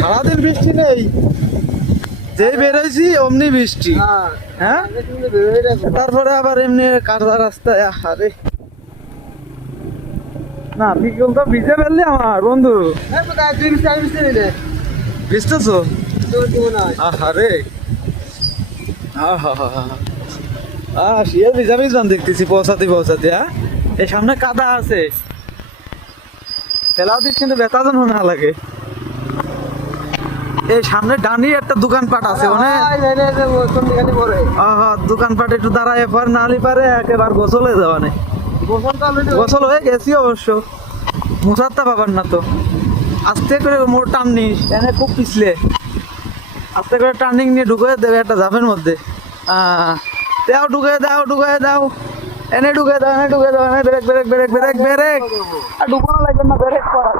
সারাদিন বৃষ্টি নেই, যে বেরোইছি অমনি বৃষ্টি। হ্যাঁ, তারপরে আবার এমনি কাঁচা রাস্তায়। আরে না, বিকেল তো ভিজে ফেললি আমার বন্ধু। ভিজতেছো? আরে শিয়াল ভিজা ভিজান দেখতেছি পৌঁছাতে পৌঁছাতে। হ্যাঁ, এই সামনে কাদা আছে, ফেলাও দিস কিন্তু ব্যথা যেন না লাগে। এই সামনে ডানি একটা দোকানপাট আছে, মানে দোকানপাট একটু দাঁড়ায় পার নালি পারে একেবারে গোসলে যাওয়া নেই। গোসল হয়ে গেছি অবশ্য, মুসারটা পাবার না তো। আস্তে করে মোর টান নিস, এনে খুব পিছলে আস্তে করে টার্নিং নিয়ে ঢুকে দেবে একটা ঝাপের মধ্যে। দাও ঢুকে দাও, ঢুকে দাও, এনে ঢুকে দাও, এনে ঢুকে দাও, এনে break break break break break. আর ঢুকানো লাগবে না, ব্রেক করা।